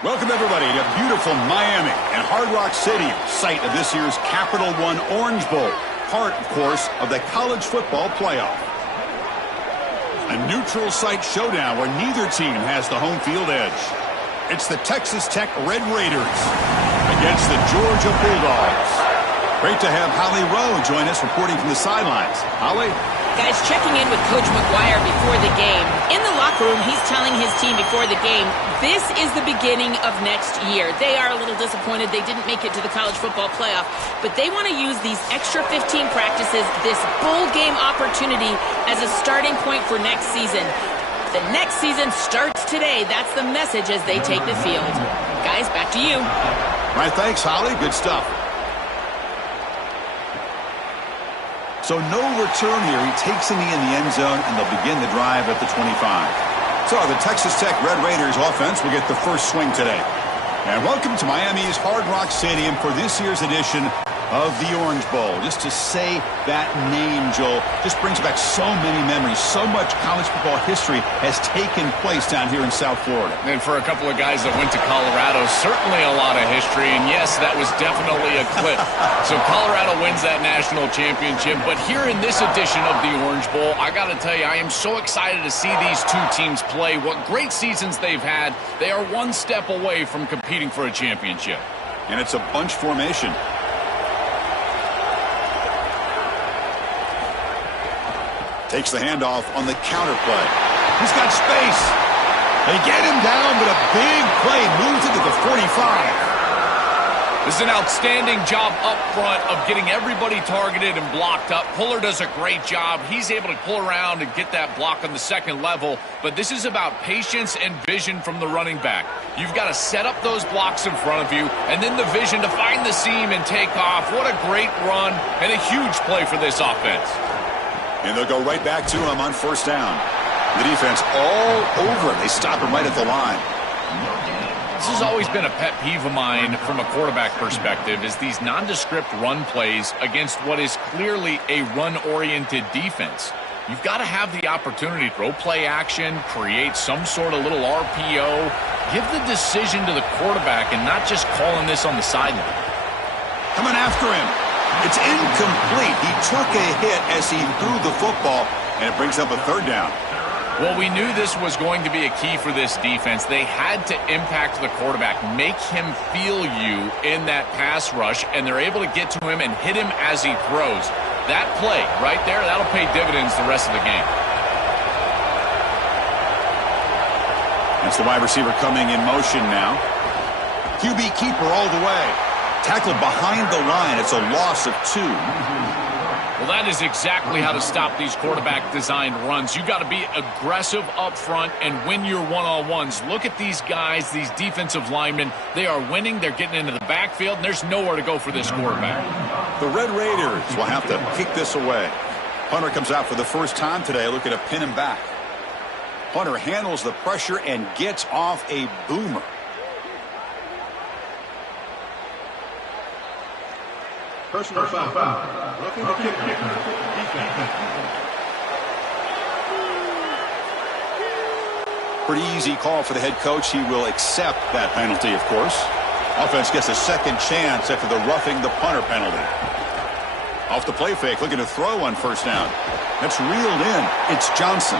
Welcome, everybody, to beautiful Miami and Hard Rock Stadium, site of this year's Capital One Orange Bowl, part, of course, of the college football playoff. A neutral site showdown where neither team has the home field edge. It's the Texas Tech Red Raiders against the Georgia Bulldogs. Great to have Holly Rowe join us reporting from the sidelines. Holly? Guys, checking in with Coach McGuire before the game. In the locker room, he's telling his team before the game, this is the beginning of next year. They are a little disappointed they didn't make it to the college football playoff, but they want to use these extra 15 practices, this bowl game opportunity, as a starting point for next season. The next season starts today. That's the message as they take the field. Guys, back to you. All right, thanks, Holly. Good stuff. So no return here. He takes a knee in the end zone, and they'll begin the drive at the 25. So the Texas Tech Red Raiders offense will get the first swing today. And welcome to Miami's Hard Rock Stadium for this year's edition of the Orange Bowl. Just to say that name, Joel, just brings back so many memories. So much college football history has taken place down here in South Florida. And for a couple of guys that went to Colorado, certainly a lot of history. And yes, that was definitely a clip. So Colorado wins that national championship. But here in this edition of the Orange Bowl, I got to tell you, I am so excited to see these two teams play. What great seasons they've had. They are one step away from competing for a championship. And it's a bunch formation. Takes the handoff on the counter play. He's got space. They get him down, but a big play moves it to the 45. This is an outstanding job up front of getting everybody targeted and blocked up. Puller does a great job. He's able to pull around and get that block on the second level. But this is about patience and vision from the running back. You've got to set up those blocks in front of you, and then the vision to find the seam and take off. What a great run and a huge play for this offense. And they'll go right back to him on first down. The defense all over him. They stop him right at the line. This has always been a pet peeve of mine from a quarterback perspective, is these nondescript run plays against what is clearly a run-oriented defense. You've got to have the opportunity to throw play action, create some sort of little RPO, give the decision to the quarterback and not just calling this on the sideline. Coming after him. It's incomplete. He took a hit as he threw the football, and it brings up a third down. Well, we knew this was going to be a key for this defense. They had to impact the quarterback, make him feel you in that pass rush, and they're able to get to him and hit him as he throws. That play right there, that'll pay dividends the rest of the game. That's the wide receiver coming in motion now. QB keeper all the way. Tackled behind the line. It's a loss of 2. Well, that is exactly how to stop these quarterback-designed runs. You've got to be aggressive up front and win your one-on-ones. Look at these guys, these defensive linemen. They are winning. They're getting into the backfield, and there's nowhere to go for this quarterback. The Red Raiders will have to kick this away. Hunter comes out for the first time today, looking to pin him back. Hunter handles the pressure and gets off a boomer. Personal foul. Roughing the kicker. Defense. Pretty easy call for the head coach. He will accept that penalty, of course. Offense gets a second chance after the roughing the punter penalty. Off the play fake, looking to throw on first down. That's reeled in. It's Johnson.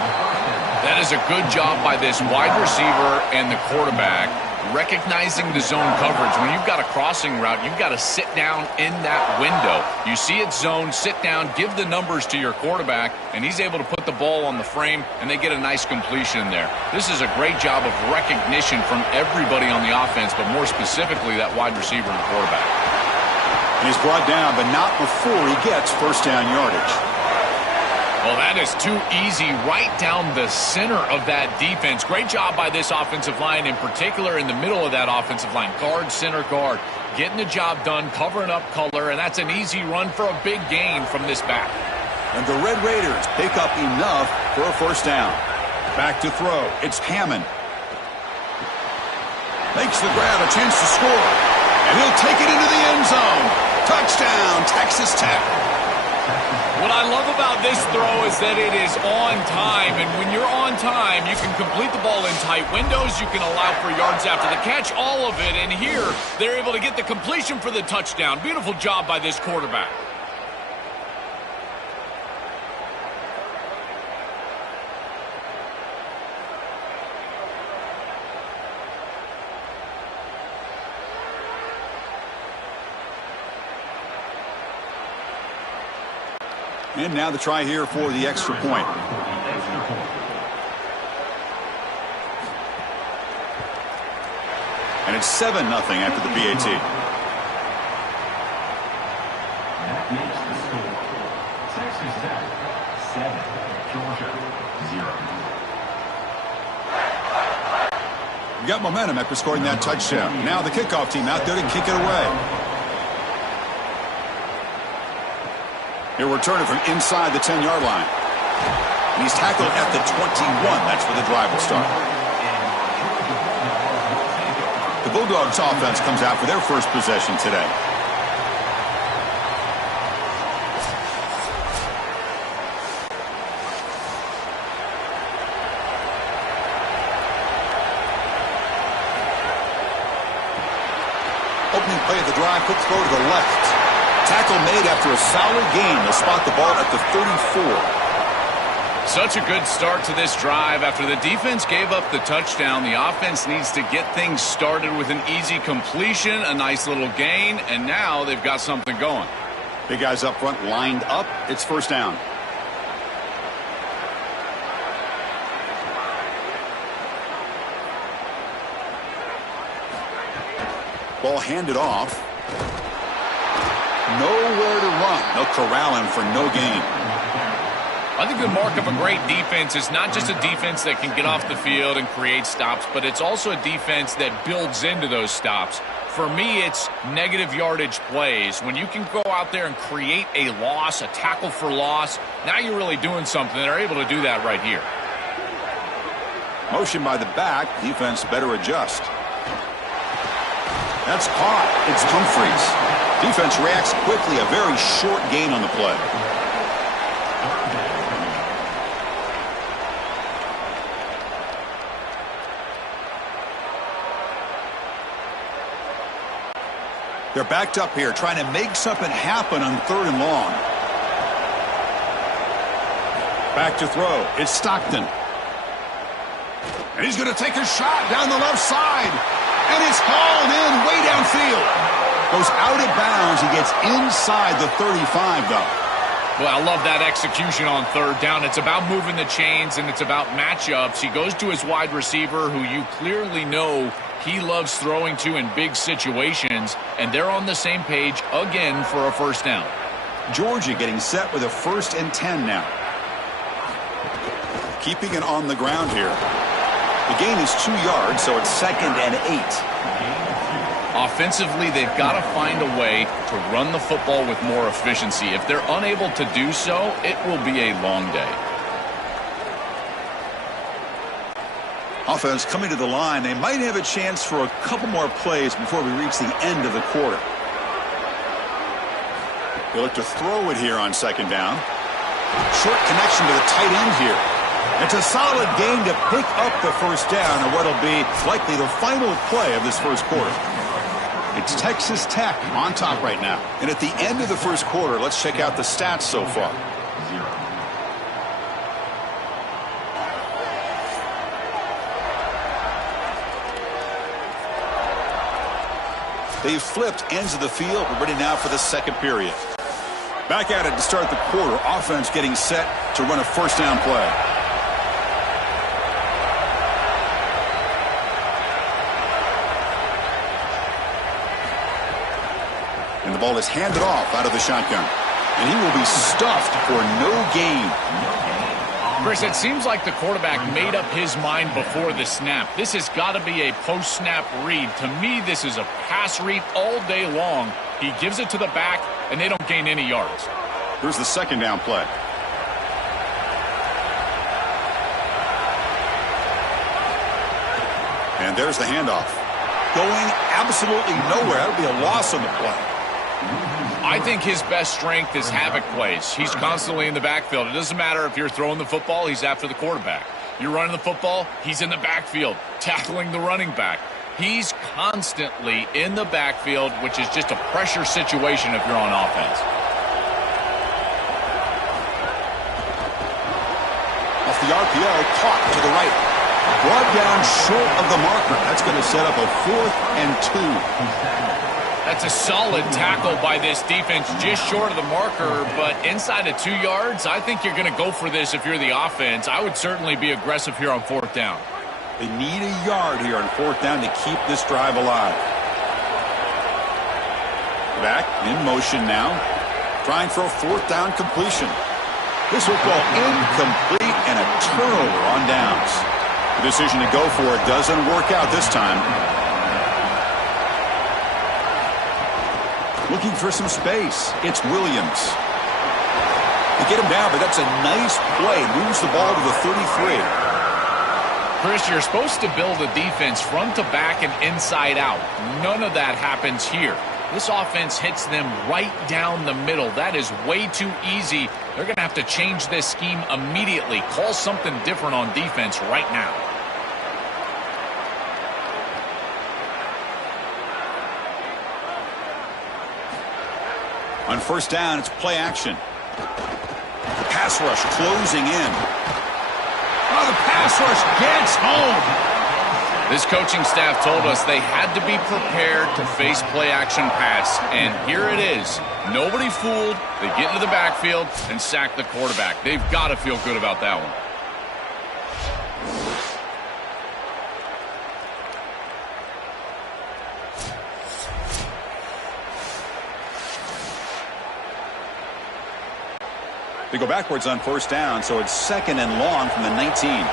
That is a good job by this wide receiver and the quarterback, recognizing the zone coverage. When you've got a crossing route, you've got to sit down in that window. You see it's zone, sit down, give the numbers to your quarterback, and he's able to put the ball on the frame, and they get a nice completion there. This is a great job of recognition from everybody on the offense, but more specifically that wide receiver and quarterback. And he's brought down, but not before he gets first down yardage. Well, that is too easy right down the center of that defense. Great job by this offensive line, in particular in the middle of that offensive line. Guard, center guard, getting the job done, covering up color, and that's an easy run for a big gain from this back. And the Red Raiders pick up enough for a first down. Back to throw. It's Hammond. Makes the grab, a chance to score. And he'll take it into the end zone. Touchdown, Texas Tech. What I I love about this throw is that it is on time, and when you're on time, you can complete the ball in tight windows, you can allow for yards after the catch, all of it, and here, they're able to get the completion for the touchdown. Beautiful job by this quarterback. And now the try here for the extra point. And it's 7-0 after the PAT. That makes the score. Texas Tech 7, Georgia 0. We got momentum after scoring that touchdown. Now the kickoff team out there to kick it away. He'll return it from inside the 10-yard line. And he's tackled at the 21. That's where the drive will start. The Bulldogs offense comes out for their first possession today. Opening play of the drive, quick throw to the left. Tackle made after a solid gain. They'll spot the ball at the 34. Such a good start to this drive. After the defense gave up the touchdown, the offense needs to get things started with an easy completion, a nice little gain, and now they've got something going. Big guys up front lined up. It's first down. Ball handed off. Nowhere to run. They'll corral him for no gain. I think the mark of a great defense is not just a defense that can get off the field and create stops, but it's also a defense that builds into those stops. For me, it's negative yardage plays. When you can go out there and create a loss, a tackle for loss, now you're really doing something. They're able to do that right here. Motion by the back. Defense better adjust. That's caught. It's Humphreys. Defense reacts quickly. A very short gain on the play. They're backed up here, trying to make something happen on 3rd and long. Back to throw. It's Stockton. And he's going to take a shot down the left side. And it's hauled in way downfield. Goes out of bounds. He gets inside the 35, though. Well, I love that execution on 3rd down. It's about moving the chains, and it's about matchups. He goes to his wide receiver, who you clearly know he loves throwing to in big situations, and they're on the same page again for a first down. Georgia getting set with a 1st and 10 now. Keeping it on the ground here. The gain is 2 yards, so it's 2nd and 8. Offensively, they've got to find a way to run the football with more efficiency. If they're unable to do so, it will be a long day. Offense coming to the line. They might have a chance for a couple more plays before we reach the end of the quarter. They look to throw it here on 2nd down. Short connection to the tight end here. It's a solid gain to pick up the first down and what'll be likely the final play of this first quarter. It's Texas Tech on top right now. And at the end of the first quarter, let's check out the stats so far. They've flipped ends of the field. We're ready now for the second period. Back at it to start the quarter. Offense getting set to run a first down play. And the ball is handed off out of the shotgun. And he will be stuffed for no gain. Chris, it seems like the quarterback made up his mind before the snap. This has got to be a post-snap read. To me, this is a pass read all day long. He gives it to the back, and they don't gain any yards. Here's the second down play. And there's the handoff. Going absolutely nowhere. That'll be a loss on the play. I think his best strength is havoc plays. He's constantly in the backfield. It doesn't matter if you're throwing the football, he's after the quarterback. You're running the football, he's in the backfield, tackling the running back. He's constantly in the backfield, which is just a pressure situation if you're on offense. Off the RPO, caught to the right. Brought down short of the marker. That's going to set up a 4th and 2. That's a solid tackle by this defense, just short of the marker, but inside of 2 yards, I think you're going to go for this if you're the offense. I would certainly be aggressive here on 4th down. They need a yard here on 4th down to keep this drive alive. Back in motion now, trying for a 4th down completion. This football incomplete and a turnover on downs. The decision to go for it doesn't work out this time. Looking for some space. It's Williams. They get him down, but that's a nice play. Moves the ball to the 33. Chris, you're supposed to build a defense front to back and inside out. None of that happens here. This offense hits them right down the middle. That is way too easy. They're going to have to change this scheme immediately. Call something different on defense right now. On 1st down, it's play action. The pass rush closing in. Oh, the pass rush gets home. This coaching staff told us they had to be prepared to face play-action pass, and here it is. Nobody fooled. They get into the backfield and sack the quarterback. They've got to feel good about that one. They go backwards on 1st down, so it's 2nd and long from the 19.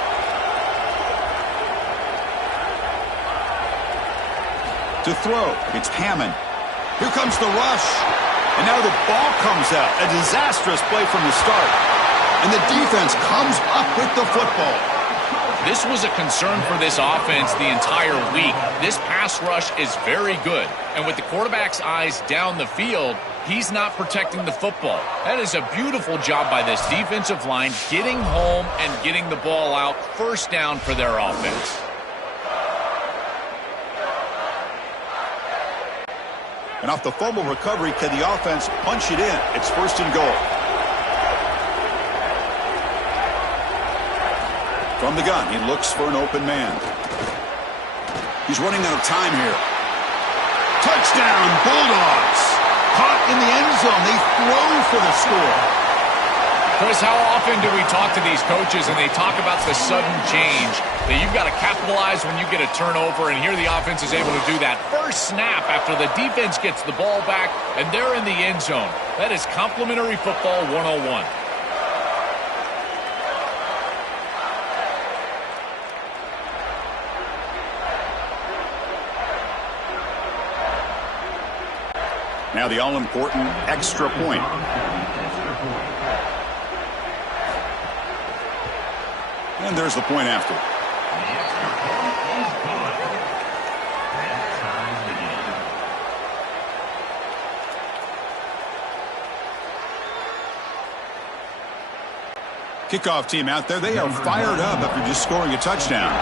To throw, it's Hammond. Here comes the rush. And now the ball comes out. A disastrous play from the start. And the defense comes up with the football. This was a concern for this offense the entire week. This pass rush is very good. And with the quarterback's eyes down the field, he's not protecting the football. That is a beautiful job by this defensive line, getting home and getting the ball out. 1st down for their offense. And off the fumble recovery, can the offense punch it in? It's 1st and goal. From the gun, he looks for an open man. He's running out of time here. Touchdown, Bulldogs. Caught in the end zone. They throw for the score. Chris, how often do we talk to these coaches and they talk about the sudden change, that you've got to capitalize when you get a turnover, and here the offense is able to do that. First snap after the defense gets the ball back, and they're in the end zone. That is complimentary football 101. Now the all-important extra point. And there's the point after. Kickoff team out there, they are fired up after just scoring a touchdown.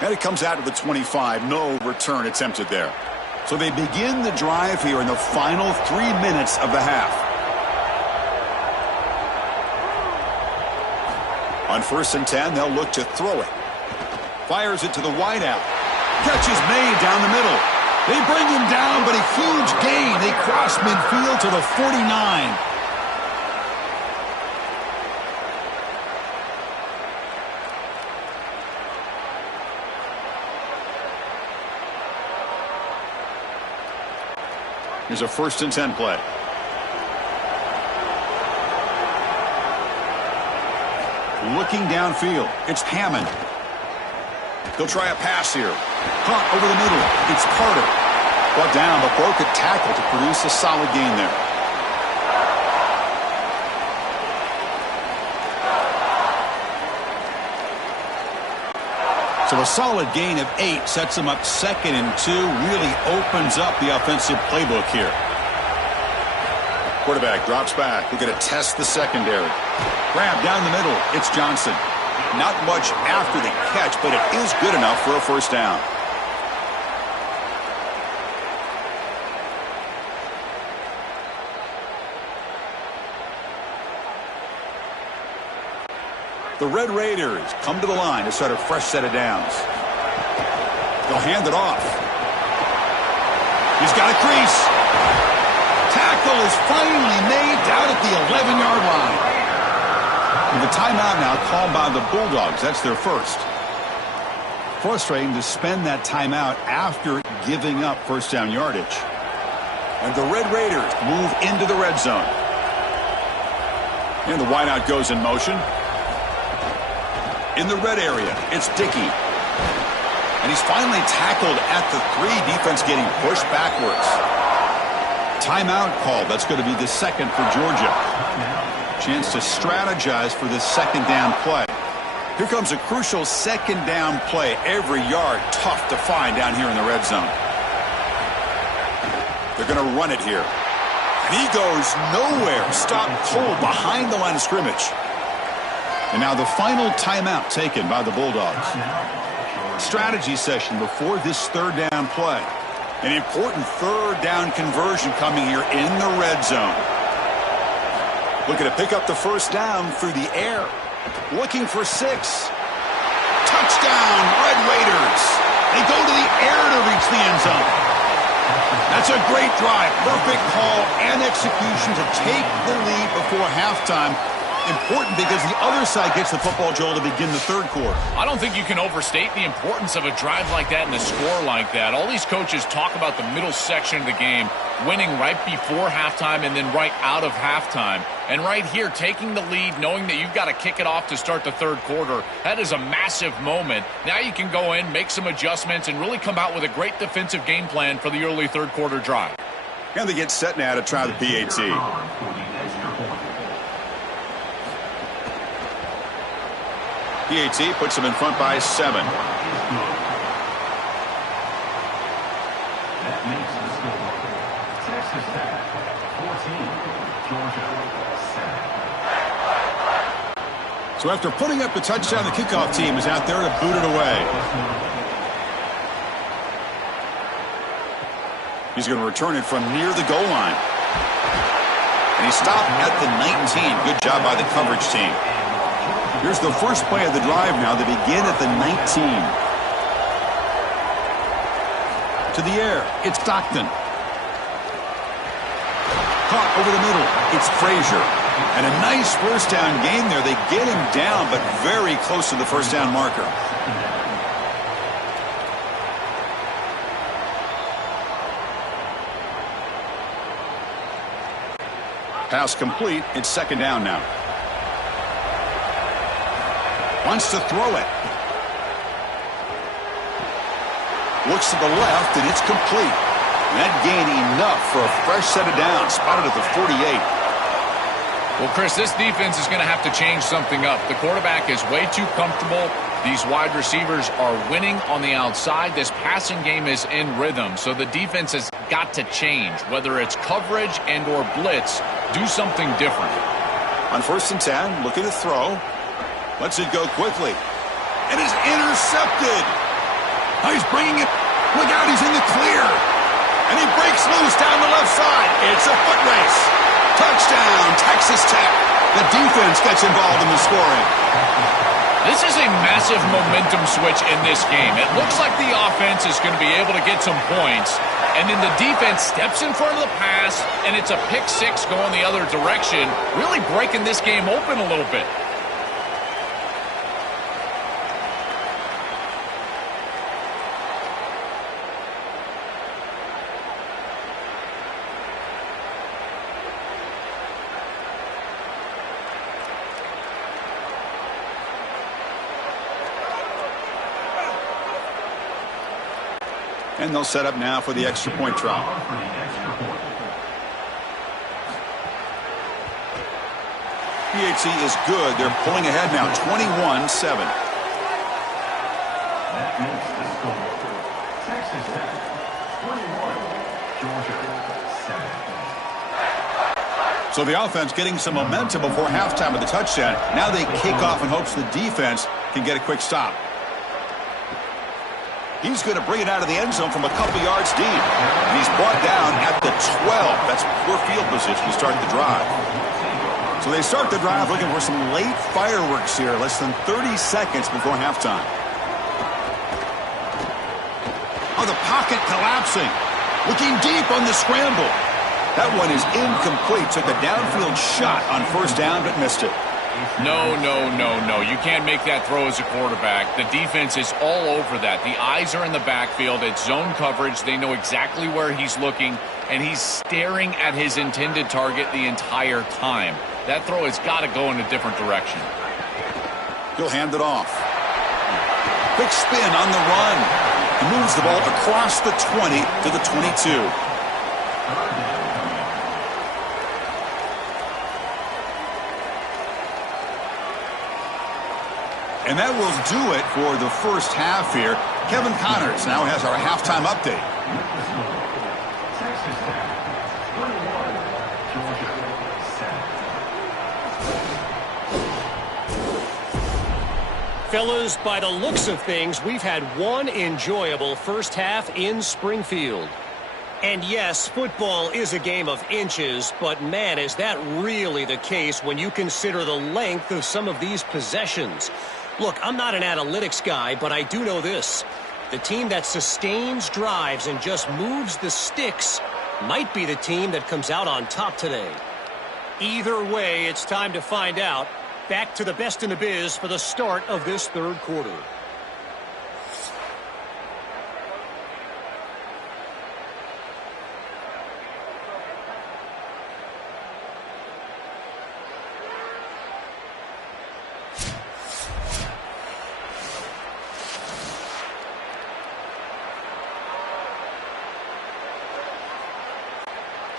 And it comes out of the 25. No return attempted there. So they begin the drive here in the final 3 minutes of the half. On 1st and 10, they'll look to throw it. Fires it to the wideout. Catch is made down the middle. They bring him down, but a huge gain. They cross midfield to the 49. Here's a 1st and 10 play. Looking downfield, it's Hammond. They'll try a pass here. Caught over the middle. It's Carter. Brought down, but broke a tackle to produce a solid gain there. So a solid gain of 8 sets them up 2nd and 2. Really opens up the offensive playbook here. Quarterback drops back. We're going to test the secondary. Grab down the middle. It's Johnson. Not much after the catch, but it is good enough for a first down. The Red Raiders come to the line to start a fresh set of downs. They'll hand it off. He's got a crease. Tackle is finally made down at the 11-yard line. And the timeout now called by the Bulldogs. That's their first. Frustrating to spend that timeout after giving up first down yardage. And the Red Raiders move into the red zone. And the wideout goes in motion. In the red area, it's Dickey. And he's finally tackled at the 3. Defense getting pushed backwards. Timeout call. That's going to be the second for Georgia. Chance to strategize for this second down play. Here comes a crucial second down play. Every yard tough to find down here in the red zone. They're going to run it here. And he goes nowhere. Stopped cold behind the line of scrimmage. And now the final timeout taken by the Bulldogs. Strategy session before this third down play. An important third down conversion coming here in the red zone. Looking to pick up the first down through the air. Looking for 6. Touchdown, Red Raiders. They go to the air to reach the end zone. That's a great drive. Perfect call and execution to take the lead before halftime. Important because the other side gets the football, Joel, to begin the third quarter. I don't think you can overstate the importance of a drive like that and a score like that. All these coaches talk about the middle section of the game, winning right before halftime and then right out of halftime. And right here, taking the lead, knowing that you've got to kick it off to start the third quarter, that is a massive moment. Now you can go in, make some adjustments, and really come out with a great defensive game plan for the early third quarter drive. And they get set now to try the PAT. PAT puts them in front by 7. That makes the score. Texas Tech 14, Georgia 7. So after putting up the touchdown, the kickoff team is out there to boot it away. He's going to return it from near the goal line. And he stopped at the 19. Good job by the coverage team. Here's the first play of the drive now. They begin at the 19. To the air, it's Stockton. Caught over the middle, it's Frazier. And a nice first down game there. They get him down, but very close to the first down marker. Pass complete. It's second down now. Wants to throw it. Looks to the left, and it's complete. And that gained enough for a fresh set of downs. Spotted at the 48. Well, Chris, this defense is going to have to change something up. The quarterback is way too comfortable. These wide receivers are winning on the outside. This passing game is in rhythm, so the defense has got to change. Whether it's coverage and or blitz, do something different. On 1st and 10, looking to throw. Lets it go quickly. And is intercepted. Now he's bringing it. Look out, he's in the clear. And he breaks loose down the left side. It's a foot race. Touchdown, Texas Tech. The defense gets involved in the scoring. This is a massive momentum switch in this game. It looks like the offense is going to be able to get some points. And then the defense steps in front of the pass, and it's a pick 6 going the other direction, really breaking this game open a little bit. And they'll set up now for the extra point try. PAT is good. They're pulling ahead now, 21-7. Next to score, Texas Tech, 21, Georgia, 7. So the offense getting some momentum before halftime with the touchdown. Now they kick off in hopes the defense can get a quick stop. He's going to bring it out of the end zone from a couple yards deep. And he's brought down at the 12. That's poor field position to start the drive. So they start the drive looking for some late fireworks here, less than 30 seconds before halftime. Oh, the pocket collapsing. Looking deep on the scramble. That one is incomplete. Took a downfield shot on first down, but missed it. No. You can't make that throw as a quarterback. The defense is all over that. The eyes are in the backfield. It's zone coverage. They know exactly where he's looking, and he's staring at his intended target the entire time. That throw has got to go in a different direction. He'll hand it off. Quick spin on the run. He moves the ball across the 20 to the 22. And that will do it for the first half here. Kevin Connors now has our halftime update. Texas Tech, 21, Georgia, 7. Fellas, by the looks of things, we've had one enjoyable first half in Springfield. And yes, football is a game of inches, but man, is that really the case when you consider the length of some of these possessions. Look, I'm not an analytics guy, but I do know this. The team that sustains drives and just moves the sticks might be the team that comes out on top today. Either way, it's time to find out. Back to the best in the biz for the start of this third quarter.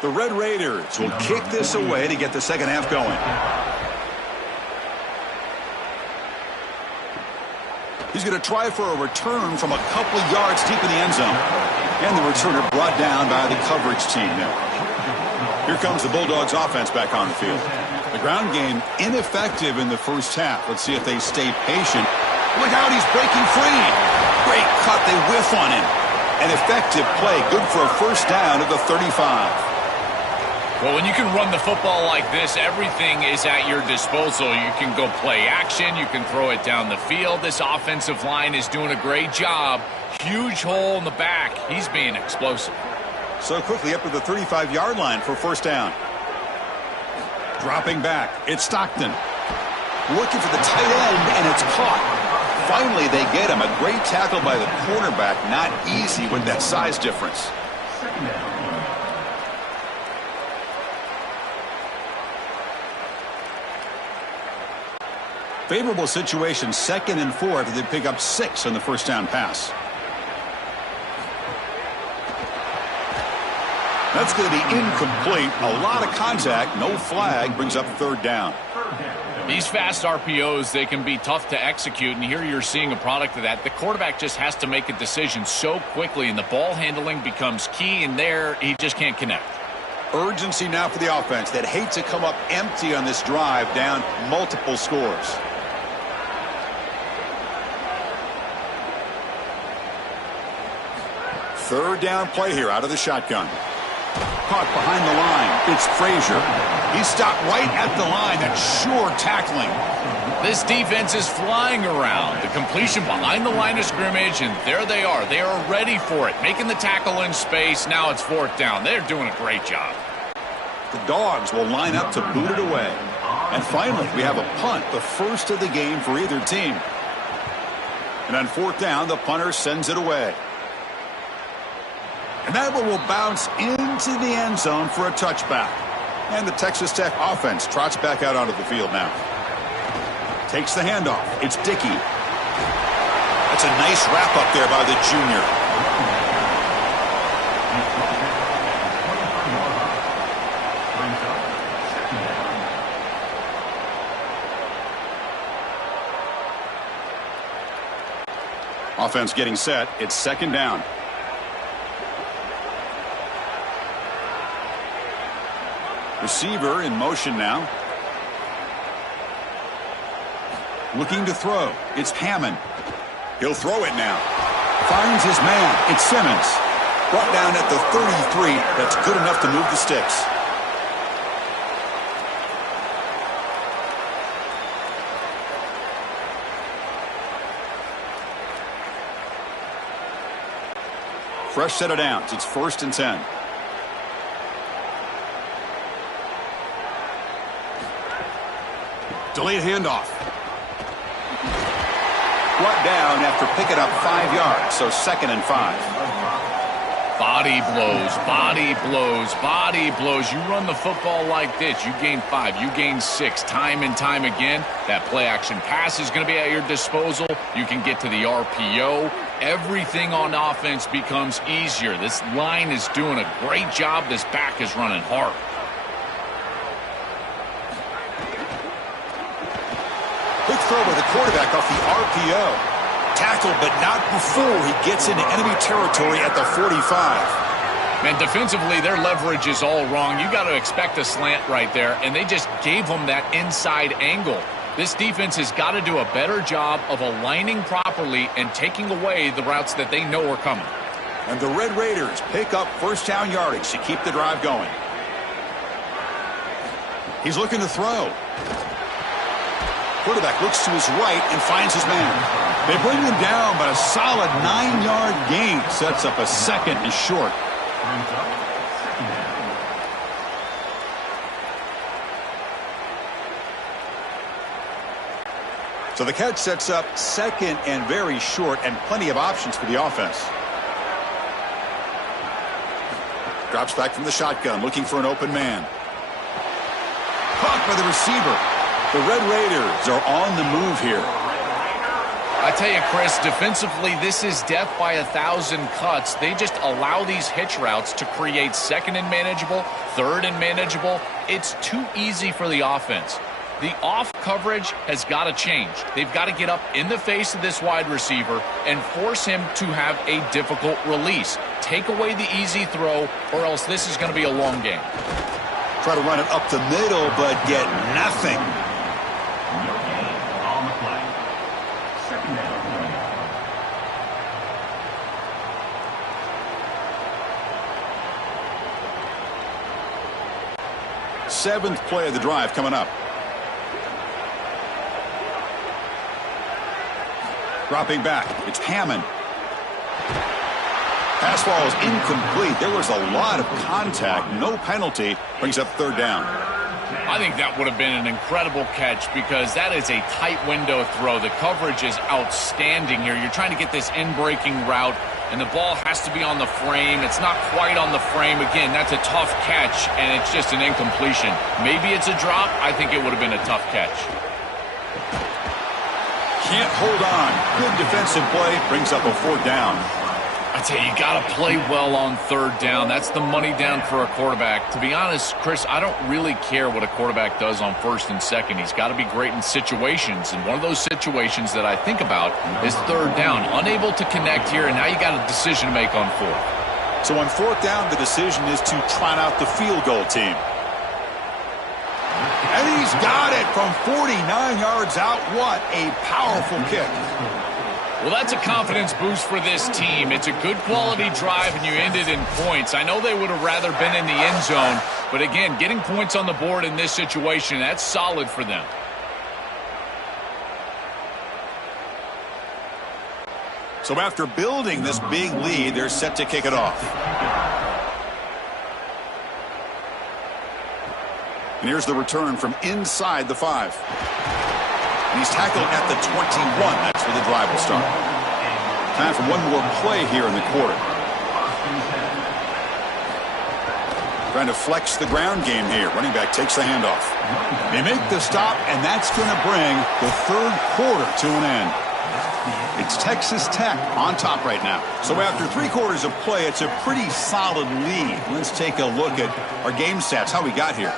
The Red Raiders will kick this away to get the second half going. He's going to try for a return from a couple yards deep in the end zone. And the returner brought down by the coverage team now. Here comes the Bulldogs offense back on the field. The ground game ineffective in the first half. Let's see if they stay patient. Look out, he's breaking free. Great cut, they whiff on him. An effective play, good for a first down at the 35. Well, when you can run the football like this, everything is at your disposal. You can go play action. You can throw it down the field. This offensive line is doing a great job. Huge hole in the back. He's being explosive. So quickly up to the 35-yard line for first down. Dropping back. It's Stockton. Looking for the tight end, and it's caught. Finally, they get him. A great tackle by the cornerback. Not easy with that size difference. Second down. Favorable situation, 2nd and 4 after they pick up 6 on the first down pass. That's going to be incomplete. A lot of contact, no flag, brings up third down. These fast RPOs, they can be tough to execute, and here you're seeing a product of that. The quarterback just has to make a decision so quickly, and the ball handling becomes key, and there he just can't connect. Urgency now for the offense that hate to come up empty on this drive, down multiple scores. Third down play here out of the shotgun. Caught behind the line. It's Frazier. He stopped right at the line. That's sure tackling. This defense is flying around. The completion behind the line of scrimmage, and there they are. They are ready for it. Making the tackle in space. Now it's fourth down. They're doing a great job. The Dogs will line up to boot it away. And finally, we have a punt, the first of the game for either team. And on fourth down, the punter sends it away. And that one will bounce into the end zone for a touchback. And the Texas Tech offense trots back out onto the field now. Takes the handoff. It's Dickey. That's a nice wrap up there by the junior. Offense getting set. It's second down. Receiver in motion now. Looking to throw. It's Hammond. He'll throw it now. Finds his man. It's Simmons. Brought down at the 33. That's good enough to move the sticks. Fresh set of downs. It's 1st and 10. Delayed handoff. Brought down after picking up 5 yards, so 2nd and 5. Body blows, body blows, body blows. You run the football like this, you gain 5, you gain 6, time and time again. That play action pass is going to be at your disposal. You can get to the RPO. Everything on offense becomes easier. This line is doing a great job. This back is running hard. Quick throw by the quarterback off the RPO. Tackled, but not before he gets into enemy territory at the 45. Man, defensively, their leverage is all wrong. You got to expect a slant right there, and they just gave them that inside angle. This defense has got to do a better job of aligning properly and taking away the routes that they know are coming. And the Red Raiders pick up first down yardage to keep the drive going. He's looking to throw. Quarterback looks to his right and finds his man. They bring him down, but a solid 9-yard gain sets up a 2nd and short. Brings up second down. So the catch sets up 2nd and very short, and plenty of options for the offense. Drops back from the shotgun, looking for an open man. Caught by the receiver. The Red Raiders are on the move here. I tell you, Chris, defensively, this is death by 1,000 cuts. They just allow these hitch routes to create 2nd and manageable, 3rd and manageable. It's too easy for the offense. The off coverage has got to change. They've got to get up in the face of this wide receiver and force him to have a difficult release. Take away the easy throw, or else this is going to be a long game. Try to run it up the middle, but get nothing. No gain on the play. Second down. 7th play of the drive coming up. Dropping back. It's Hammond. Pass ball is incomplete. There was a lot of contact. No penalty. Brings up 3rd down. I think that would have been an incredible catch because that is a tight window throw. The coverage is outstanding here. You're trying to get this in-breaking route, and the ball has to be on the frame. It's not quite on the frame. Again, that's a tough catch, and it's just an incompletion. Maybe it's a drop. I think it would have been a tough catch. Can't hold on. Good defensive play. Brings up a 4th down. I tell you, you got to play well on 3rd down. That's the money down for a quarterback. To be honest, Chris, I don't really care what a quarterback does on 1st and 2nd. He's got to be great in situations, and one of those situations that I think about is 3rd down. Unable to connect here, and now you got a decision to make on 4th. So on 4th down, the decision is to trot out the field goal team. And he's got it from 49 yards out. What a powerful kick. Well, that's a confidence boost for this team. It's a good quality drive, and you ended in points. I know they would have rather been in the end zone, but again, getting points on the board in this situation, that's solid for them. So after building this big lead, they're set to kick it off. And here's the return from inside the 5. And he's tackled at the 21. That's where the drive will start. Time for one more play here in the quarter. Trying to flex the ground game here. Running back takes the handoff. They make the stop, and that's going to bring the 3rd quarter to an end. It's Texas Tech on top right now. So after 3 quarters of play, it's a pretty solid lead. Let's take a look at our game stats, how we got here.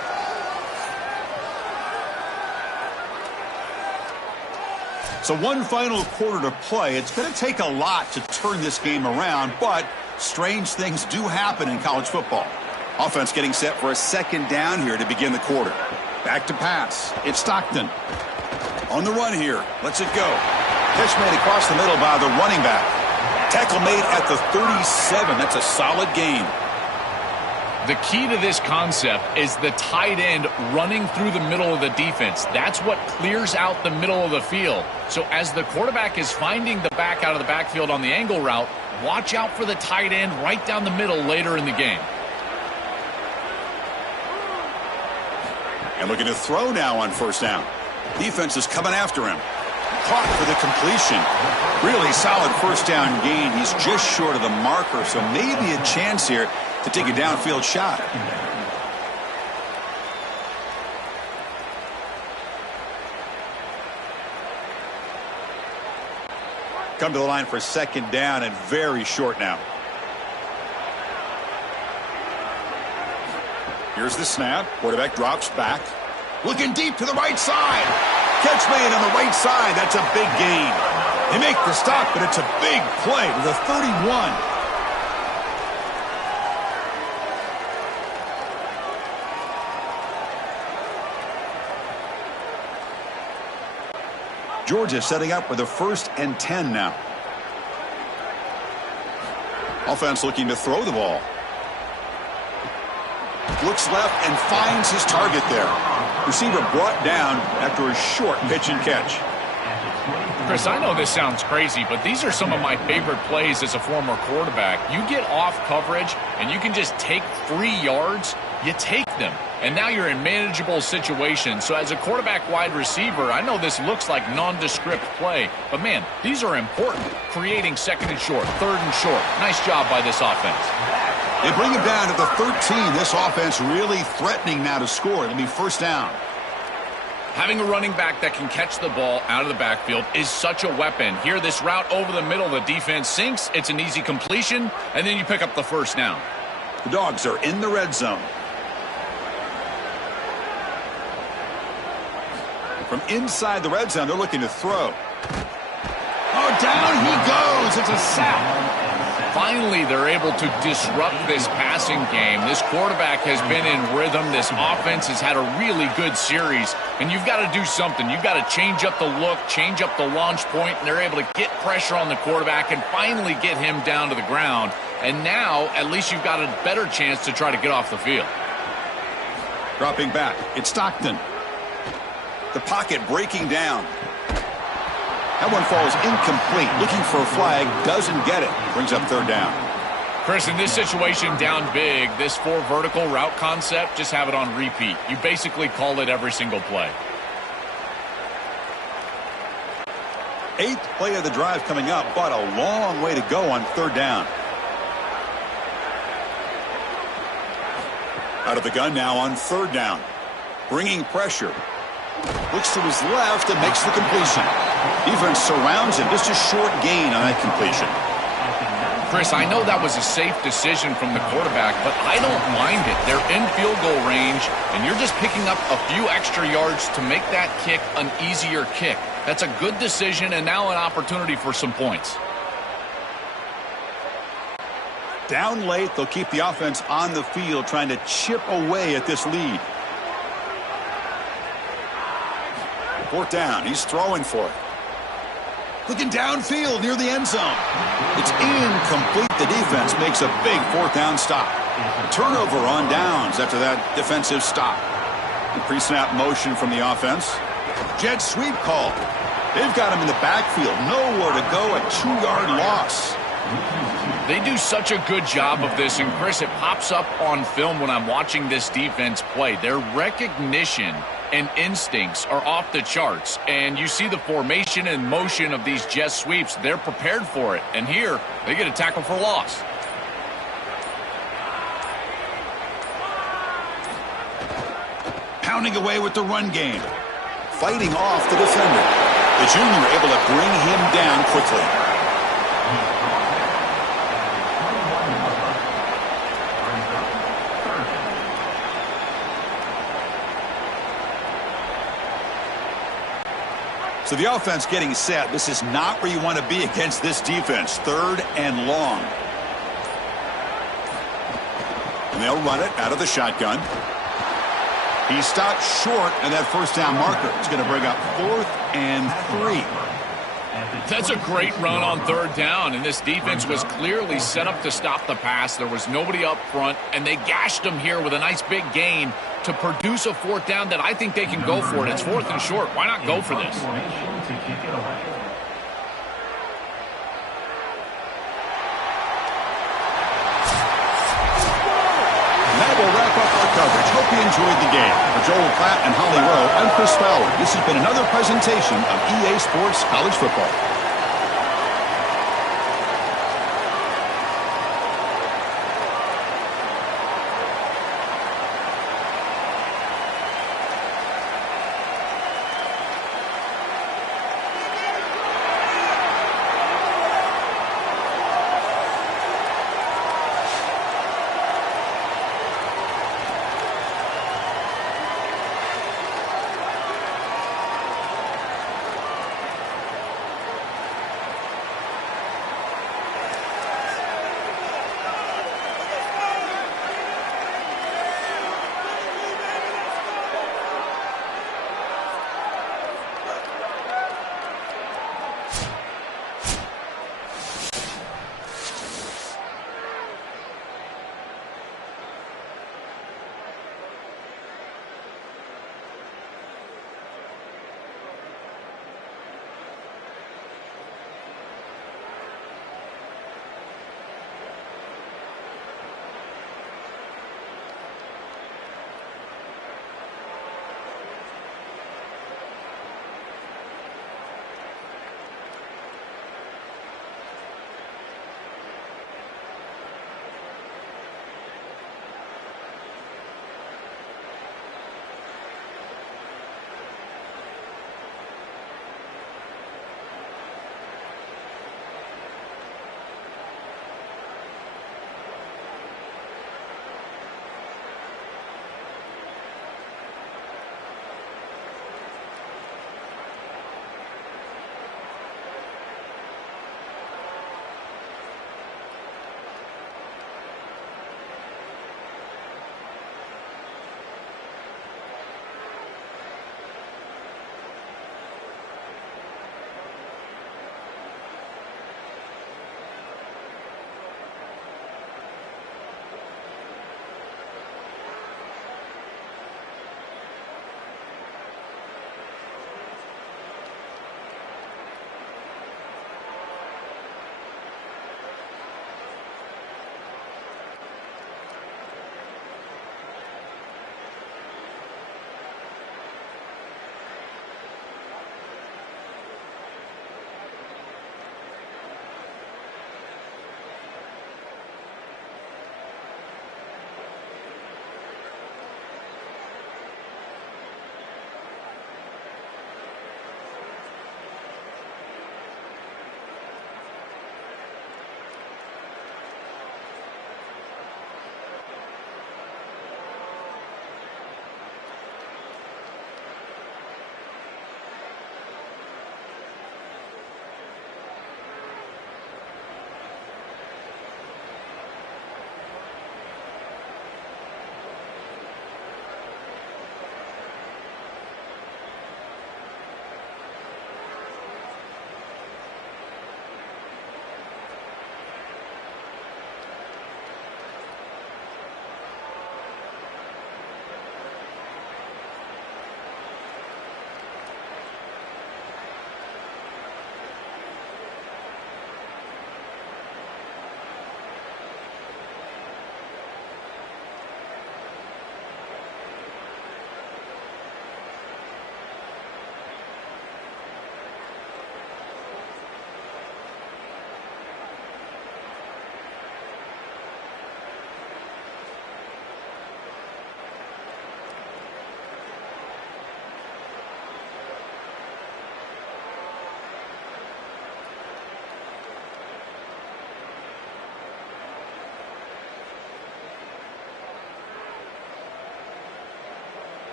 So one final quarter to play. It's going to take a lot to turn this game around, but strange things do happen in college football. Offense getting set for a second down here to begin the quarter. Back to pass. It's Stockton. On the run here. Lets it go. Pitch made across the middle by the running back. Tackle made at the 37. That's a solid gain. The key to this concept is the tight end running through the middle of the defense. That's what clears out the middle of the field. So as the quarterback is finding the back out of the backfield on the angle route, watch out for the tight end right down the middle later in the game. And looking to throw now on first down. Defense is coming after him. Caught for the completion. Really solid first down gain. He's just short of the marker, so maybe a chance here to take a downfield shot. Come to the line for second down and very short now. Here's the snap. Quarterback drops back. Looking deep to the right side. Catch made on the right side. That's a big gain. They make the stop, but it's a big play to the 31. Georgia setting up with a 1st and 10 now. Offense looking to throw the ball. Looks left and finds his target there. Receiver brought down after a short pitch and catch. Chris, I know this sounds crazy, but these are some of my favorite plays as a former quarterback. You get off coverage and you can just take free yards. You take them. And now you're in manageable situations. So as a quarterback wide receiver, I know this looks like nondescript play. But, man, these are important. Creating 2nd and short, 3rd and short. Nice job by this offense. They bring him down to the 13. This offense really threatening now to score. It'll be first down. Having a running back that can catch the ball out of the backfield is such a weapon. Here, this route over the middle, the defense sinks. It's an easy completion, and then you pick up the first down. The Dogs are in the red zone. From inside the red zone, they're looking to throw. Oh, down he goes. It's a sack. Finally, they're able to disrupt this passing game. This quarterback has been in rhythm. This offense has had a really good series. And you've got to do something. You've got to change up the look, change up the launch point, and they're able to get pressure on the quarterback and finally get him down to the ground. And now, at least you've got a better chance to try to get off the field. Dropping back. It's Stockton. The pocket breaking down. That one falls incomplete. Looking for a flag. Doesn't get it. Brings up 3rd down. Chris, in this situation, down big, this 4 vertical route concept, just have it on repeat. You basically call it every single play. 8th play of the drive coming up, but a long way to go on 3rd down. Out of the gun now on 3rd down. Bringing pressure. Looks to his left and makes the completion. Defense surrounds him. Just a short gain on that completion. Chris, I know that was a safe decision from the quarterback, but I don't mind it. They're in field goal range, and you're just picking up a few extra yards to make that kick an easier kick. That's a good decision, and now an opportunity for some points. Down late, they'll keep the offense on the field, trying to chip away at this lead. 4th down. He's throwing for it. Looking downfield near the end zone. It's incomplete. The defense makes a big 4th down stop. Turnover on downs after that defensive stop. The pre-snap motion from the offense. Jet sweep call. They've got him in the backfield. Nowhere to go. A 2-yard loss. They do such a good job of this, and Chris, it pops up on film when I'm watching this defense play. Their recognition and instincts are off the charts, and you see the formation and motion of these jet sweeps. They're prepared for it, and here they get a tackle for loss. Pounding away with the run game. Fighting off the defender. The junior able to bring him down quickly. So the offense getting set. This is not where you want to be against this defense. 3rd and long. And they'll run it out of the shotgun. He stopped short of that first down marker. It's going to bring up 4th and 3. That's a great run on 3rd down, and this defense was clearly set up to stop the pass. There was nobody up front, and they gashed him here with a nice big gain to produce a 4th down that I think they can go for it. It's 4th and short. Why not go for this? That will wrap up our coverage. Hope you enjoyed the game. For Joel Klatt and Holly Rowe, I'm Chris Fowler. This has been another presentation of EA Sports College Football.